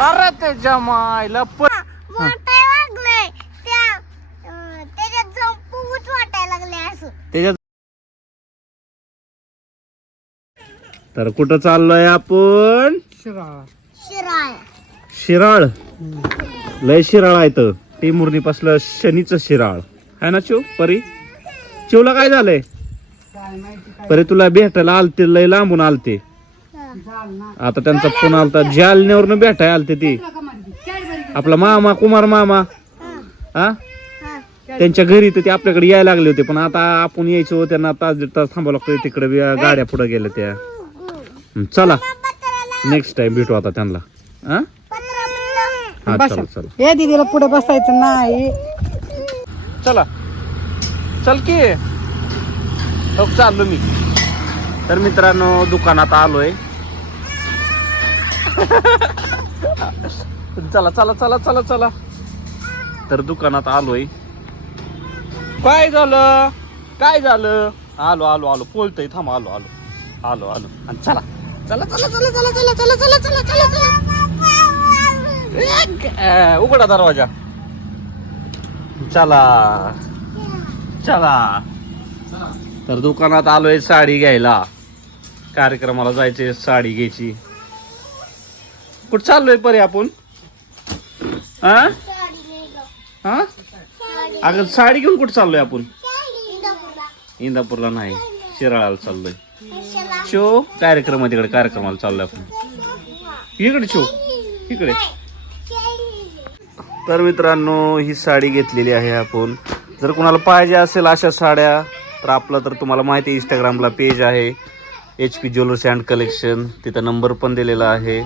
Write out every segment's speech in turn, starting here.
अरे त्याच्या मायला प वाटाय लागलंय. त्या अं, त्याच्यात तर कुठं चाललोय आपण? शिराळ. शिराळ. लय शिराळ आहे तर टिमुरणी पासलं शनीचं शिराळ. है ना चिव परी? चिवला काय झालंय? परी तुला भेटायला आलते लय लांबून आलते. आता त्यांचा फोन आलता. जालन्यावरनं भेटाय आलते ती. आपला मामा कुमार मामा. हा त्यांच्या घरी तर ते आपल्याकडे यायला लागले होते पण आता आपण यायचो त्यांना तास दीड तास थांबावं लागतोय. तिकडे गाड्या पुढे गेल्या त्या. चला. नेक्स्ट टाइम भेटू आता त्यांना. हा हा. चला चला. हे दीदीला पुढे बसायचं नाही. चला. चल की. हो चाललो मी. तर मित्रांनो दुकानात आलोय. चला चला चला चला चला तर दुकानात आलोय काय झालं काय झालं आलो आलो आलो पोलतय थांब आलो आलो आलो आलो आणि चला चला चला चला चला चला चला चला चला चला चला उघडा दरवाजा चला चला तर दुकानात आलोय साडी घ्यायला कार्यक्रमाला जायचे साडी घ्यायची कुठं चाललोय परे आपण? हा? साडी हा? अगं साडी घेऊन कुठं चाललोय आपण? इंदापूरला. नाही शिराळाला चाललोय. शो? कार्यक्रम आहे तिकडे कार्यक्रमाला चाललोय आपण. इकडे शो इकडे. तर मित्रांनो ही साडी घेतलेली आहे आपण. जर कोणाला पाहिजे असेल अशा साड्या तर आपलं तर तुम्हाला माहिती आहे इंस्टाग्रामला पेज आहे. H P jewellers and collection तिथं नंबर पण दिलेला आहे.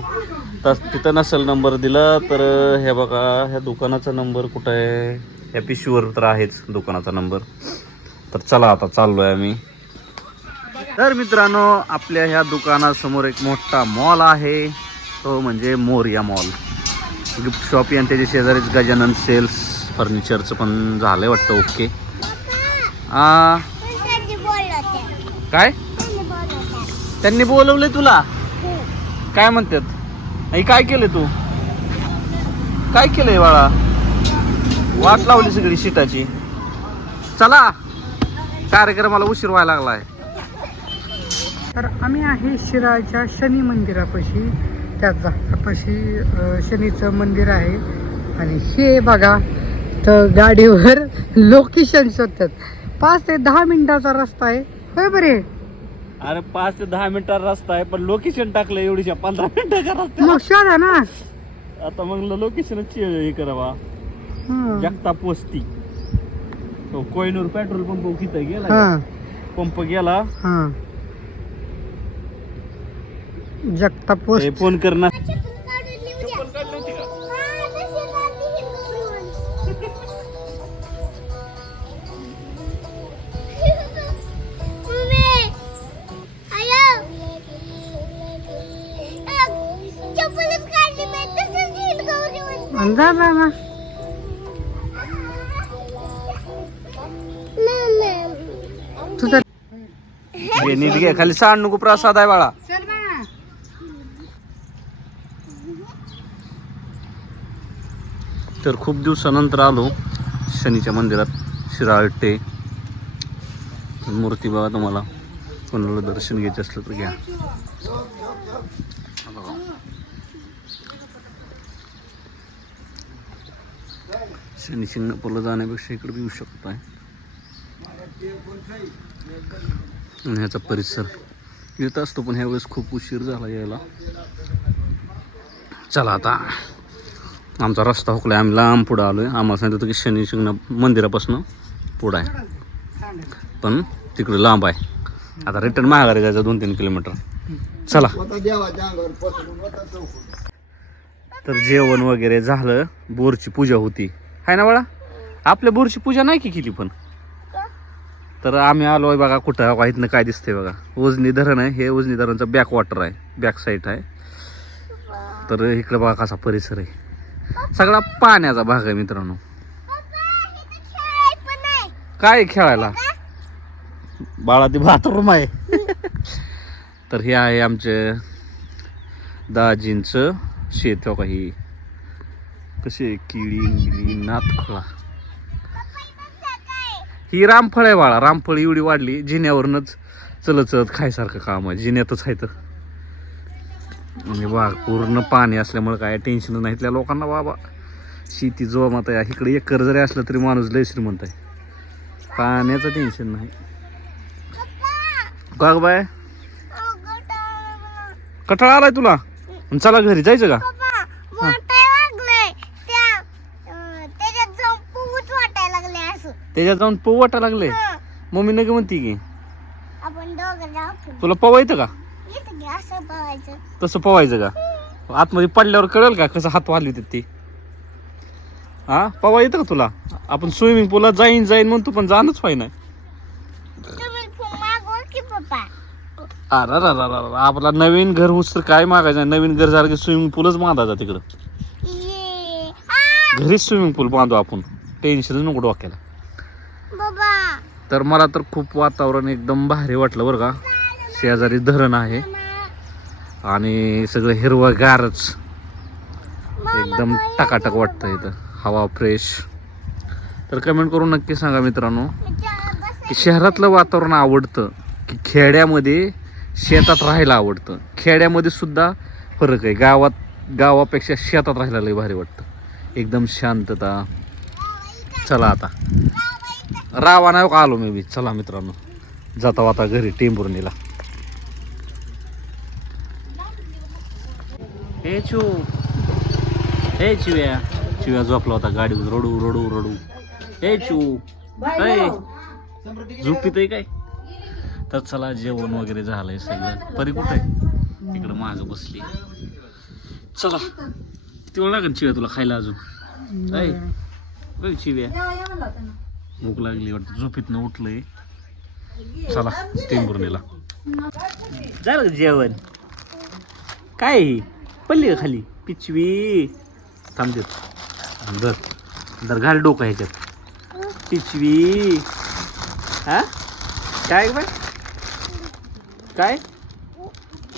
तस तिथं नसेल नंबर दिला तर हे बघा ह्या दुकानाचा नंबर कुठं आहे? ह्या पिशवीवर तर आहेच दुकानाचा नंबर. तर चला आता चाललोय आम्ही. तर मित्रांनो आपल्या ह्या दुकानासमोर एक मोठा मॉल आहे. तो म्हणजे मोरिया मॉल. गिफ्ट शॉप आणि त्याच्या शेजारीच गजानन सेल्स फर्निचरचं पण झालंय वाटतं ओके. काय? त्यांनी बोलवलंय तुला? काय म्हणतात? आई काय केलंय तू? काय केलंय बाळा? वाट लावली सगळी शीटाची चला. कार्यक्रमाला उशीर व्हायला लागलाय. तर आम्ही आहे शिराच्या शनी मंदिरापाशी. त्या झाडापाशी शनीचं मंदिर आहे. आणि हे बघा तर गाडीवर लोकेशन शोधतात. पाच ते दहा मिनिटाचा रस्ता आहे. होय बरे? अरे पाच ते दहा मिनिटाचा रस्ता आहे पण लोकेशन टाकलं एवढीच्या पंधरा मिनिटाच्या रस्ता? मग शोधा ना? आता मग लोकेशनच हे करावा हं. जगताप वस्ती. तो कोयनूर पेट्रोल पंप तिथं गेला. हा. पंप गेला. हा. जगताप हे वस्ती. फोन कर जा. तुझं नीट घे खाली सांड नको प्रसाद आहे बाळा. तर खूप दिवसानंतर आलो शनीच्या मंदिरात शिराळटे. मूर्ती बघा तुम्हाला. कोणाला दर्शन घ्यायचं असलं तर घ्या. शनी शिंगणापूरला जाण्यापेक्षा इकडे येऊ शकताय आणि ह्याचा परिसर येत असतो पण ह्यावेळेस खूप उशीर झाला यायला. चला आता. आमचा रस्ता हुकला आम्ही लांब पुढं आलोय. आम्हाला सांगितलं की शनी शिंगणा मंदिरापासून पुढं आहे. पण तिकडे लांब आहे. आता रिटर्न माघारी जायचं दोन तीन किलोमीटर चला. तर जेवण वगैरे झालं बोरची पूजा होती. आहे ना बाळा? आपल्या बोरची पूजा नाही की केली पण? तर आम्ही आलो आहे बघा कुठं? इथनं काय दिसतंय बघा. उजनी धरण आहे. हे उजनी धरणचं बॅक वॉटर आहे. बॅक साईड आहे. तर इकडे बघा कसा परिसर आहे. सगळा पाण्याचा भाग आहे मित्रांनो. काय खेळायला? बाळा ती बाथरूम आहे. तर हे आहे आमचे दाजींचं शेत हो. कसे किळी मिळी नातखोळा? ही रामफळ आहे बाळा रामफळ एवढी वाढली जिन्यावरूनच चलत चलत खायसारखं काम आहे जिन्यातच आहे तर. म्हणजे बाग पूर्ण पाणी असल्यामुळे काय टेन्शन नाही इथल्या लोकांना बाबा. शेती जोमात आहे इकडे एकर जरी असलं तरी माणूस लय श्रीमंत आहे. पाण्याचं टेन्शन नाही. का बाय. कटाळा आलाय तुला? चला घरी जायचं का पप्पा वाटायला लागलंय त्या अं, त्याच्यात जाऊन पोहूच वाटायला लागले असं त्याच्यात जाऊन पोव वाटा लागले. मम्मी नका म्हणती की आपण दोघं जाऊ तुला पवा येतं का? इथं घे असं बघायचं तसं पवायचं का? आतमध्ये पडल्यावर कळेल का कसं हात होते ते? हा? पवा येतं का तुला? आपण स्विमिंग पूलला जाईन जाईन म्हणतो पण जाणच व्हाय नाही तुम्ही फोन मागवा की पप्पा? अरे रा रा रा रा. आपला नवीन घर तर काय मागायचं? नाही. नवीन घर झालं की स्विमिंग पूलच बांधायचा तिकडं. ये. आ, घरीच स्विमिंग पूल बांधू आपण. टेन्शन नको डोक्याला. तर मला तर खूप वातावरण एकदम भारी वाटलं बरं का. शेजारी धरण आहे. आणि सगळं हिरवगारच एकदम टकाटक वाटतं इथं. हवा फ्रेश तर कमेंट करून नक्की सांगा मित्रांनो की शहरातलं वातावरण आवडतं की खेड्यामध्ये शेतात राहायला आवडतं. खेड्यामध्ये सुद्धा फरक आहे. गावात गावापेक्षा शेतात राहायला लय भारी वाटतं. एकदम शांतता. चला आता. रावा नाही का आलो मी बी? चला मित्रांनो. जाता आता घरी टेंभुर्णीला. हे चू हे चिव्या चिव्या झोपला होता गाडीवर. रडू रडू रडू. हे चू ए, झोपीत आहे काय? तर चला जेवण वगैरे झालंय सगळं. परी कुठे इकडं माग बसली. चला. तेवढं लागेल चिव्या तुला खायला अजून. चिव्या भूक लागली वाटतं. झोपीतनं उठलंय. चला टेंबुर्णीला झालं का जेवण? काय? ही? पडली का खाली? पिचवी. थांब दर दर घाल डोकं ह्याच्यात. पिचवी. हा? काय बाय काय?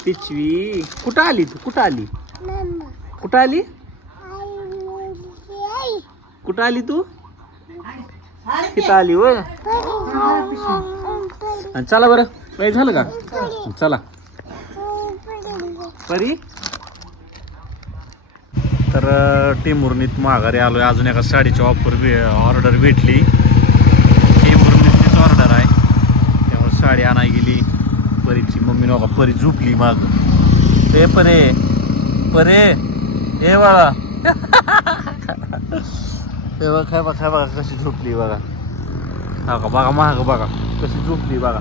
पिचवी. कुठं आली तू? कुठं आली? कुठं आली? कुठं आली तू? इथं आली व चला बरं. वेळ झालं का? चला. परी? तर टेमुर्नीत माघारी आलोय. अजून एका साडीची ऑफर ऑर्डर भेटली. टेमुर्नीतलीच ऑर्डर आहे. त्यामुळे साडी आणाय गेली. परीची मम्मी नका परी झोपली माग. ते परे. परे. हे बाळा. हे बघा काय बघा बघा कशी झोपली बघा. हा का बघा महाग बघा. कशी झोपली बघा.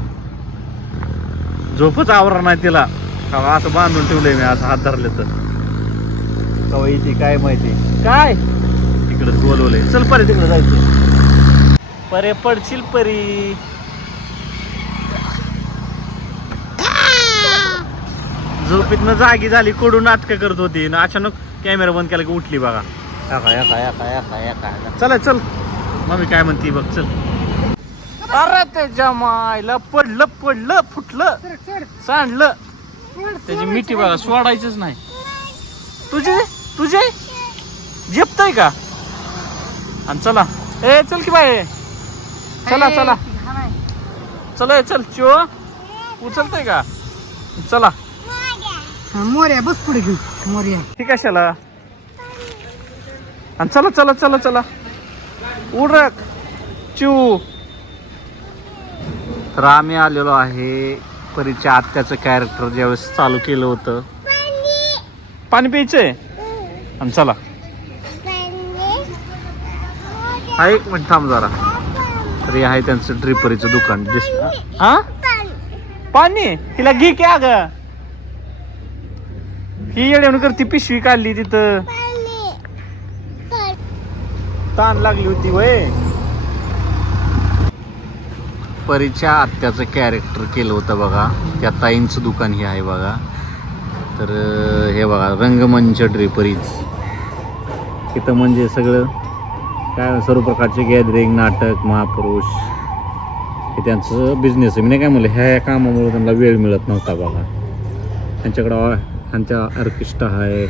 झोपच आवरण नाही तिला. का असं बांधून ठेवलंय मी असं हात धरले तर. कवा येते काय माहिती? काय? तिकडे बोलवलंय. चल परे तिकडे जायचं. परे पडशील परी. झोपीतनं जागी झाली कडून नाटकं करत होती. ना अचानक कॅमेरा बंद केला की उठली बघा. चला चल. मम्मी काय म्हणते बघ चल. अरे त्याच्या मायला पडलं पडलं फुटलं. सांडलं. त्याची मिठी बघा सोडायचंच नाही. तुझे तुझे? झेपतय का? आणि चला. ए चल की बाय चला चला. चला चल. चिओ उचलतय का? चला. मोर्या बस पुढे घेऊ. मोर्या. ठीक आहे चला आणि चला चला चला चला. उडक चिऊ. तर आम्ही आलेलो आहे परीच्या आत्याचं कॅरेक्टर ज्यावेळेस चालू केलं होतं. पाणी प्यायचंय? आणि चला. हा एक मिनिट थांब जरा. तर हे आहे त्यांचं ड्रिपरीचं दुकान. दिस हा? पाणी. हिला घे की अग. ही येऊन करती पिशवी काढली तिथं. ताण लागली होती वय. परीच्या आत्याचं कॅरेक्टर केलं होतं बघा. त्या ताईंचं दुकान हे आहे बघा. तर हे बघा रंगमंच ड्रेपरीज इथं म्हणजे सगळं काय सर्व प्रकारचे गॅदरिंग नाटक महापुरुष. हे त्यांचं बिझनेस आहे. मी नाही काय म्हणलं ह्या कामामुळे त्यांना वेळ मिळत नव्हता बघा. त्यांच्याकडं त्यांच्या ऑर्केस्ट्रा आहे.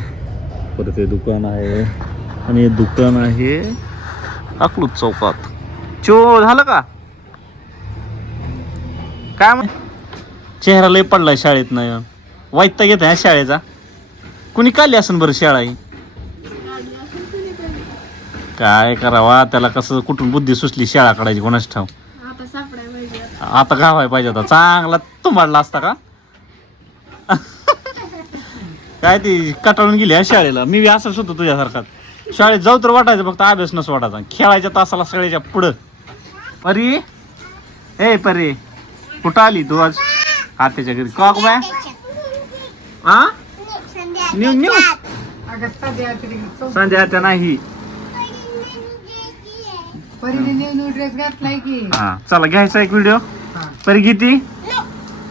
परत हे दुकान आहे. आणि हे दुकान आहे अकलूज चौकात. चो झालं का? काय म्हण चेहरा लय पडलाय शाळेत नाही वाईट येत आहे शाळेचा. कुणी काढली असेल बरं शाळा ही? काय करावा त्याला कसं कुठून बुद्धी सुचली शाळा काढायची कोणाच ठाव? आता सापडाय पाहिजे आता. गावाय पाहिजे होता चांगला तुंबाडला असता का? काय ती कटाळून गेली शाळेला. मी बी असंच होतो तुझ्यासारखा शाळेत जाऊ तर वाटायचं फक्त अभ्यास नस वाटायचा. खेळायच्या तासाला सगळ्याच्या पुढं. परी? ए परी. कुठं आली तू आज? आत्याच्या घरी. का बाय हा न्यू न्यू? अगं सध्या नाही. हा चला घ्यायचा एक व्हिडिओ. परी किती?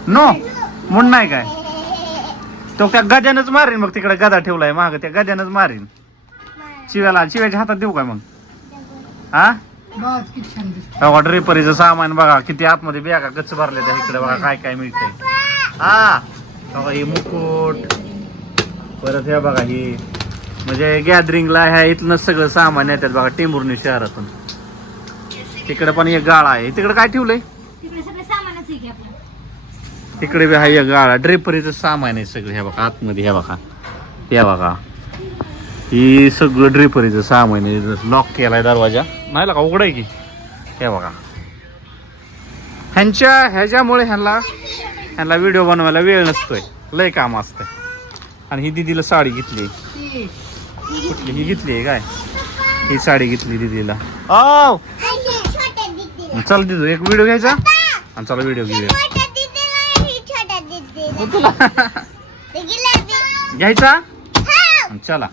नो. म्हणून नाही काय? तो त्या गद्यानंच मारीन मग तिकडे गदा ठेवलाय माग त्या गद्यानंच मारीन. शिव्याला शिव्याच्या हातात देऊ काय मग? हा? बस किती छान दिसत बघा ड्रेपरीचं सामान बघा किती आतमध्ये बॅगा गच्च भरले त्या इकडे बघा काय काय मिळतंय. हा? बघा हे मुकुट. परत हे बघा ही म्हणजे गॅदरिंगला ह्या इथनं सगळं सामान येतात बघा टेंभुर्णी शहरातून. तिकडे पण एक गाळा आहे. तिकडे काय ठेवलंय? तिकडे सगळे सामानच आहे की आपलं. तिकडे बी हा एक गाळा. ड्रेपरीचं सामान आहे सगळं हे बघा आतमध्ये हे बघा. हे बघा. ही सगळं ड्रेपरीचं सामान आहे लॉक केलाय दरवाजा. नाही का उघड आहे की. हे बघा. ह्यांच्या ह्याच्यामुळे ह्यांना ह्यांना व्हिडिओ बनवायला वेळ नसतोय. लय काम असतंय. आणि ही दिदीला साडी घेतली. ती कुठली? ही घेतली आहे काय? ही साडी घेतली दिदीला. ओ चल दिदू एक व्हिडिओ घ्यायचा? आणि चला व्हिडिओ घेऊया. ही तुला घ्यायचा? हा. चला.